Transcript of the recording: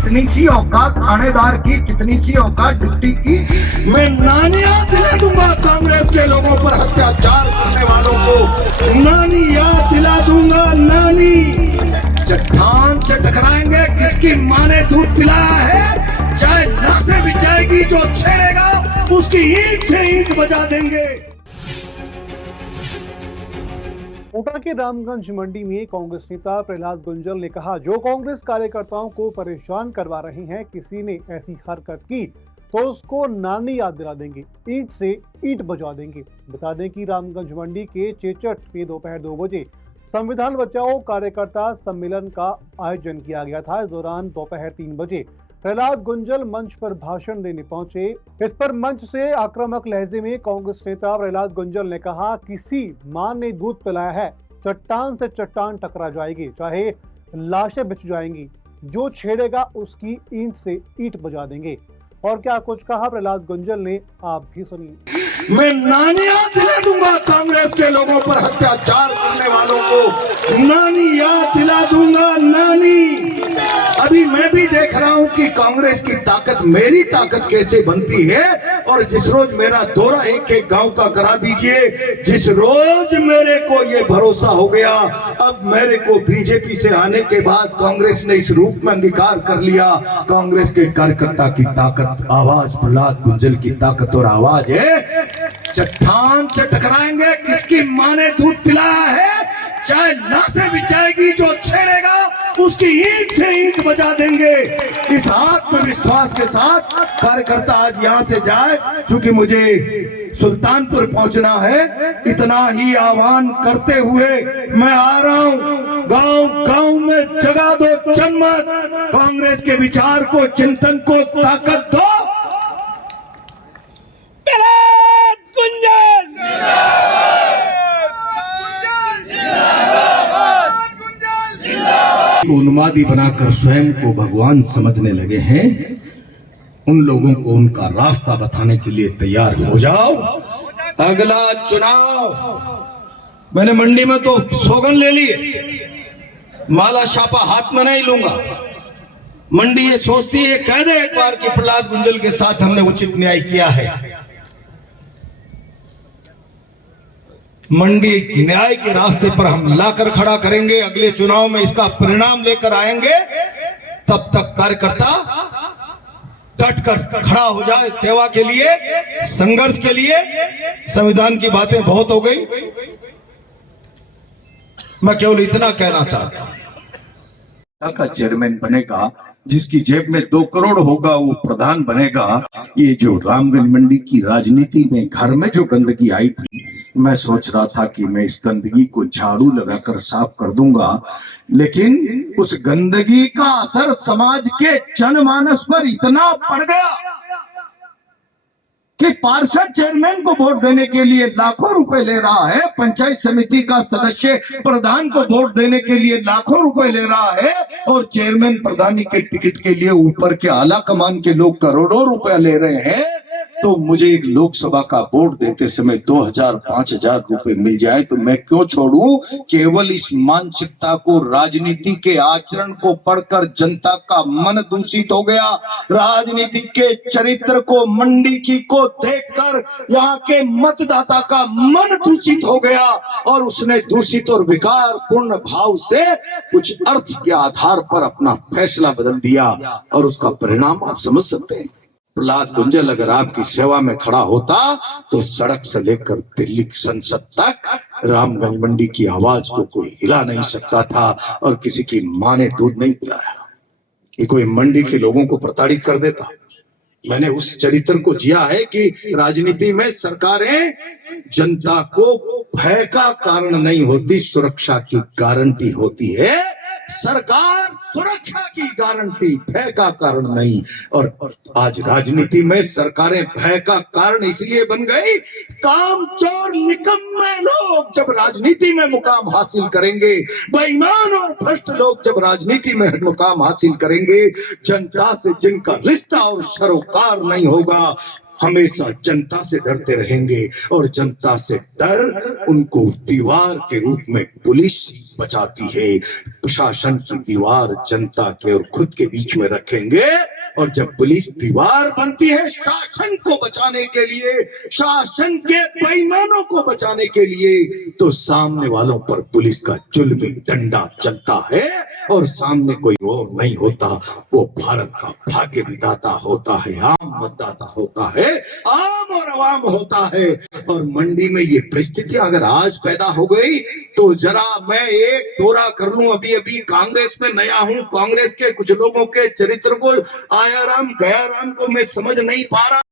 कितनी सी औकात थानेदार की, कितनी सी औकात डिप्टी की। मैं नानियां दिला दूंगा कांग्रेस के लोगों पर अत्याचार करने वालों को, नानी याद दिला दूंगा। नानी चट्टान से टकराएंगे, किसकी माँ ने दूध पिलाया है, चाहे नासे भी जाएगी, जो छेड़ेगा उसकी ईंट से ईंट बजा देंगे। कोटा के रामगंज मंडी में कांग्रेस नेता प्रहलाद गुंजल ने कहा, जो कांग्रेस कार्यकर्ताओं को परेशान करवा रहे हैं, किसी ने ऐसी हरकत की तो उसको नानी याद दिला देंगे, ईंट से ईंट बजा देंगे। बता दें कि रामगंज मंडी के चेचट में दोपहर 2 बजे संविधान बचाओ कार्यकर्ता सम्मेलन का आयोजन किया गया था। इस दौरान दोपहर 3 बजे प्रहलाद गुंजल मंच पर भाषण देने पहुंचे। इस पर मंच से आक्रामक लहजे में कांग्रेस नेता प्रहलाद गुंजल ने कहा, किसी मां ने दूध पिलाया है, चट्टान से चट्टान टकरा जाएगी, चाहे लाशें बिछ जाएंगी, जो छेड़ेगा उसकी ईंट से ईंट बजा देंगे। और क्या कुछ कहा प्रहलाद गुंजल ने, आप भी सुनिए। मैं नानियां दिला दूंगा कांग्रेस के लोगों पर अत्याचार करने वालों को, नानी याद दिला दूंगा। नानी अभी मैं भी देख रहा हूं कि कांग्रेस की ताकत, मेरी ताकत कैसे बनती है। और जिस रोज मेरा दौरा एक एक गांव का करा दीजिए, जिस रोज मेरे को ये भरोसा हो गया, अब मेरे को बीजेपी से आने के बाद कांग्रेस ने इस रूप में अंगीकार कर लिया। कांग्रेस के कार्यकर्ता की ताकत, आवाज प्रहलाद गुंजल की ताकत और आवाज है। चट्टान से टकराएंगे, किसकी मां ने दूध पिलाया है, चाहे नासे भी जाएगी, जो छेड़ेगा उसकी ईंट से ईंट बजा देंगे। इस आत्मविश्वास के साथ कार्यकर्ता आज यहाँ से जाए, क्योंकि मुझे सुल्तानपुर पहुंचना है। इतना ही आह्वान करते हुए मैं आ रहा हूँ। गांव गांव में जगा दो जनमत, कांग्रेस के विचार को, चिंतन को ताकत दो। उन्मादी बनाकर स्वयं को भगवान समझने लगे हैं, उन लोगों को उनका रास्ता बताने के लिए तैयार हो जाओ। अगला चुनाव मैंने मंडी में तो सौगन ले ली है, माला छापा हाथ में नहीं लूंगा। मंडी ये सोचती है, कह दे एक बार कि प्रहलाद गुंजल के साथ हमने उचित न्याय किया है। मंडी न्याय के रास्ते पर हम लाकर खड़ा करेंगे, अगले चुनाव में इसका परिणाम लेकर आएंगे। तब तक कार्यकर्ता डट कर खड़ा हो जाए सेवा के लिए, संघर्ष के लिए। संविधान की बातें बहुत हो गई, मैं केवल इतना कहना चाहता हूं का चेयरमैन बनेगा, जिसकी जेब में 2 करोड़ होगा वो प्रधान बनेगा। ये जो रामगंज मंडी की राजनीति में घर में जो गंदगी आई थी, मैं सोच रहा था कि मैं इस गंदगी को झाड़ू लगाकर साफ कर दूंगा, लेकिन उस गंदगी का असर समाज के जनमानस पर इतना पड़ गया कि पार्षद चेयरमैन को वोट देने के लिए लाखों रुपए ले रहा है, पंचायत समिति का सदस्य प्रधान को वोट देने के लिए लाखों रुपए ले रहा है, और चेयरमैन प्रधानी के टिकट के लिए ऊपर के आला कमान के लोग करोड़ों रुपए ले रहे हैं। तो मुझे एक लोकसभा का वोट देते समय 2000-5000 रुपए मिल जाए तो मैं क्यों छोड़ूं। केवल इस मानसिकता को, राजनीति के आचरण को पढ़कर जनता का मन दूषित हो गया। राजनीति के चरित्र को, मंडी की को देखकर यहाँ के मतदाता का मन दूषित हो गया, और उसने दूषित और विकार पूर्ण भाव से कुछ अर्थ के आधार पर अपना फैसला बदल दिया, और उसका परिणाम आप समझ सकते हैं। प्रहलाद गुंजल अगर आपकी सेवा में खड़ा होता तो सड़क से लेकर दिल्ली संसद तक रामगंज मंडी की आवाज को कोई हिला नहीं सकता था, और किसी की मां ने दूध नहीं पिलाया कि कोई मंडी के लोगों को प्रताड़ित कर देता। मैंने उस चरित्र को जिया है कि राजनीति में सरकारें जनता को भय का कारण नहीं होती, सुरक्षा की गारंटी होती है। सरकार सुरक्षा की गारंटी, भय का कारण नहीं। और आज राजनीति में सरकारें भय का कारण इसलिए बन गई, कामचोर निकम्मे लोग जब राजनीति में मुकाम हासिल करेंगे, बेईमान और भ्रष्ट लोग जब राजनीति में मुकाम हासिल करेंगे, जनता से जिनका रिश्ता और सरोकार नहीं होगा, हमेशा जनता से डरते रहेंगे, और जनता से डर उनको दीवार के रूप में पुलिस बचाती है। प्रशासन की दीवार जनता के और खुद के बीच में रखेंगे, और जब पुलिस दीवार बनती है शासन को बचाने के लिए, शासन के बेईमानों को बचाने के लिए, तो सामने वालों पर पुलिस का जुल्मी डंडा चलता है, और सामने कोई और नहीं होता, वो भारत का भाग्य विधाता होता है, आम मतदाता होता है, आम और अवाम होता है। और मंडी में ये परिस्थिति अगर आज पैदा हो गई, तो जरा मैं एक टोरा कर लूं, अभी अभी कांग्रेस में नया हूं, कांग्रेस के कुछ लोगों के चरित्र को, आया राम गया राम को मैं समझ नहीं पा रहा।